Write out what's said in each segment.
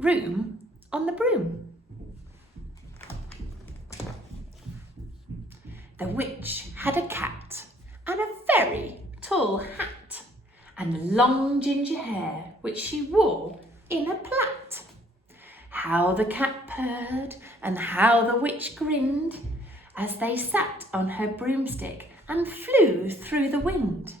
Room on the Broom. The witch had a cat and a very tall hat and long ginger hair which she wore in a plait. How the cat purred and how the witch grinned as they sat on her broomstick and flew through the wind.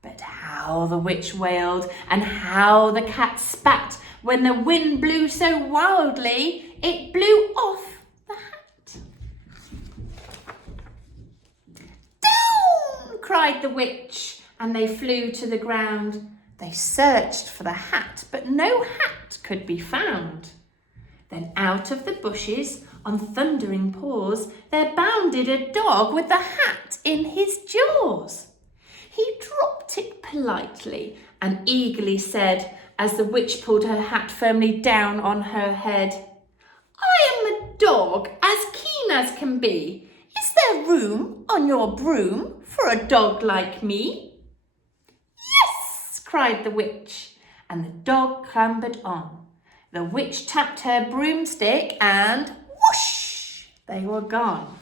But how the witch wailed and how the cat spat when the wind blew so wildly it blew off the hat. Down! Cried the witch, and they flew to the ground. They searched for the hat, but no hat could be found. Then out of the bushes, on thundering paws, there bounded a dog with the hat in his jaws. He dropped it politely and eagerly said, as the witch pulled her hat firmly down on her head, "I am a dog as keen as can be. Is there room on your broom for a dog like me?" "Yes," cried the witch, and the dog clambered on. The witch tapped her broomstick and whoosh, they were gone.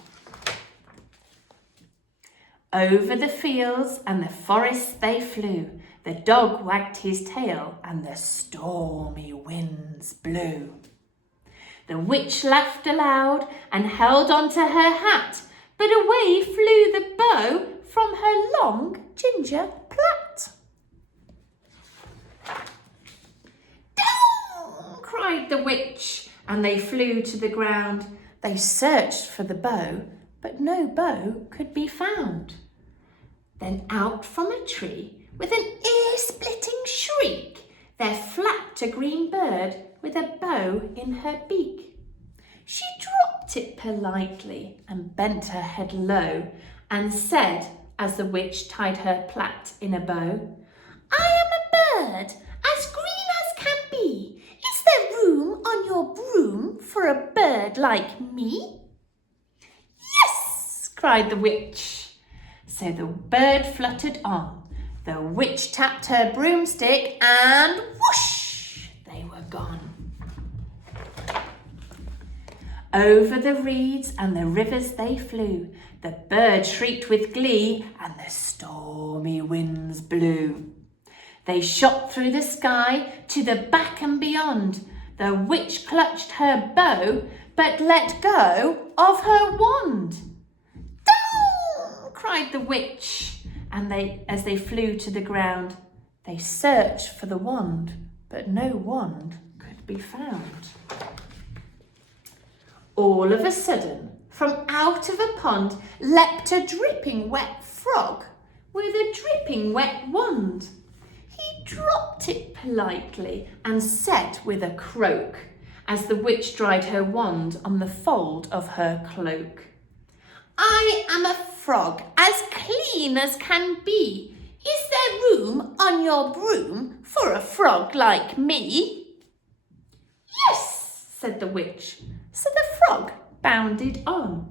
Over the fields and the forests they flew. The dog wagged his tail and the stormy winds blew. The witch laughed aloud and held on to her hat, but away flew the bow from her long ginger plait. "Down!" cried the witch, and they flew to the ground. They searched for the bow, but no bow could be found. Then out from a tree, with an ear-splitting shriek, there flapped a green bird with a bow in her beak. She dropped it politely and bent her head low and said, as the witch tied her plait in a bow, "I am a bird as green as can be. Is there room on your broom for a bird like me?" "Yes," cried the witch. So the bird fluttered on. The witch tapped her broomstick and whoosh, they were gone. Over the reeds and the rivers they flew. The bird shrieked with glee and the stormy winds blew. They shot through the sky to the back and beyond. The witch clutched her bow but let go of her wand. "Down!" cried the witch. And as they flew to the ground, they searched for the wand, but no wand could be found. All of a sudden, from out of a pond leapt a dripping wet frog with a dripping wet wand. He dropped it politely and said with a croak, as the witch dried her wand on the fold of her cloak, "I am a frog as clean as can be. Is there room on your broom for a frog like me?" "Yes," said the witch. So the frog bounded on.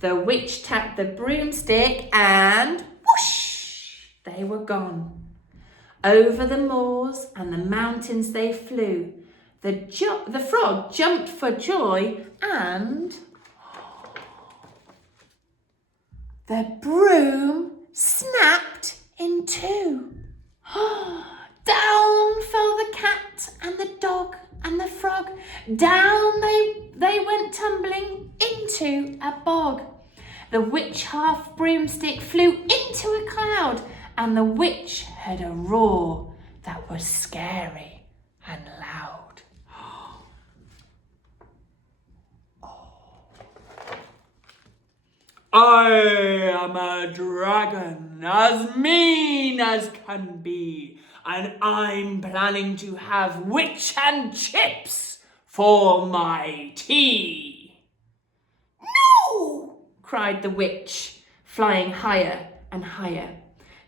The witch tapped the broomstick and whoosh, they were gone. Over the moors and the mountains they flew. The frog jumped for joy and the broom snapped in two. Down fell the cat and the dog and the frog. Down they went tumbling into a bog. The witch half broomstick flew into a cloud, and the witch heard a roar that was scary and loud. "I am a dragon as mean as can be, and I'm planning to have witch and chips for my tea." "No!" cried the witch, flying higher and higher.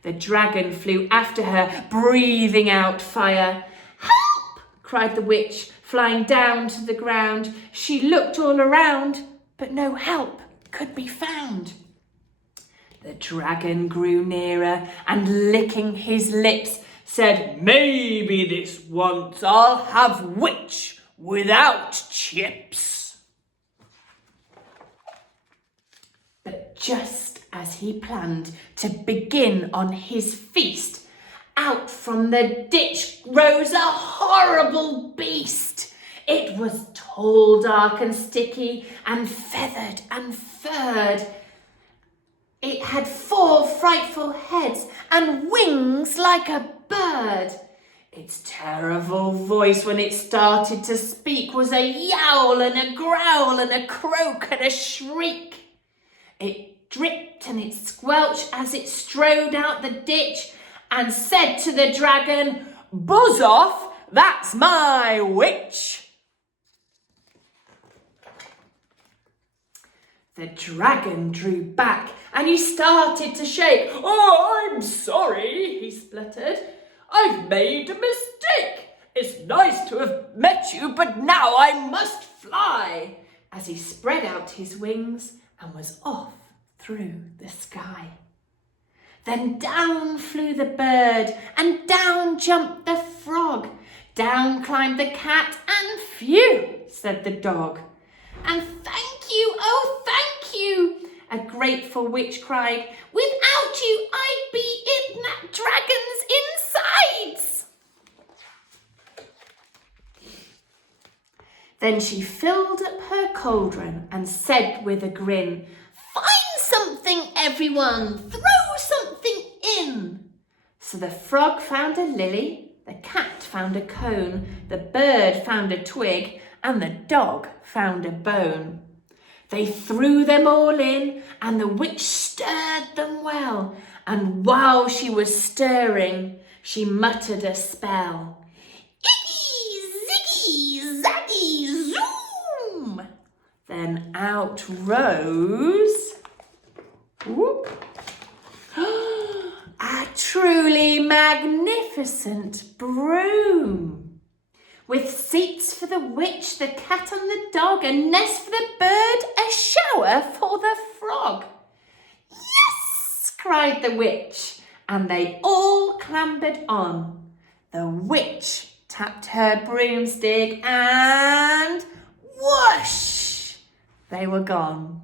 The dragon flew after her, breathing out fire. "Help!" cried the witch, flying down to the ground. She looked all around, but no help could be found. The dragon grew nearer and, licking his lips, said, "Maybe this once I'll have witch without chips. But just as he planned to begin on his feast, out from the ditch rose a horrible beast. It was tall, dark and sticky, and feathered and furred. It had 4 frightful heads and wings like a bird. Its terrible voice when it started to speak was a yowl and a growl and a croak and a shriek. It dripped and it squelched as it strode out the ditch and said to the dragon, "Buzz off, that's my witch." The dragon drew back and he started to shake. "Oh, I'm sorry," he spluttered. "I've made a mistake. It's nice to have met you, but now I must fly," as he spread out his wings and was off through the sky. Then down flew the bird and down jumped the frog. Down climbed the cat and phew, said the dog. And thank you, oh thank you, a grateful witch cried. Without you I'd be in that dragon's insides. Then she filled up her cauldron and said with a grin, Find something, everyone, throw something in. So the frog found a lily, the cat found a cone, the bird found a twig, and the dog found a bone. They threw them all in, and the witch stirred them well, and while she was stirring, she muttered a spell. Iggy, ziggy, zaggy, zoom! Then out rose whoop, a truly magnificent broom, with seats for the witch, the cat and the dog, a nest for the bird, a shower for the frog. Yes, cried the witch, and they all clambered on. The witch tapped her broomstick and whoosh, they were gone.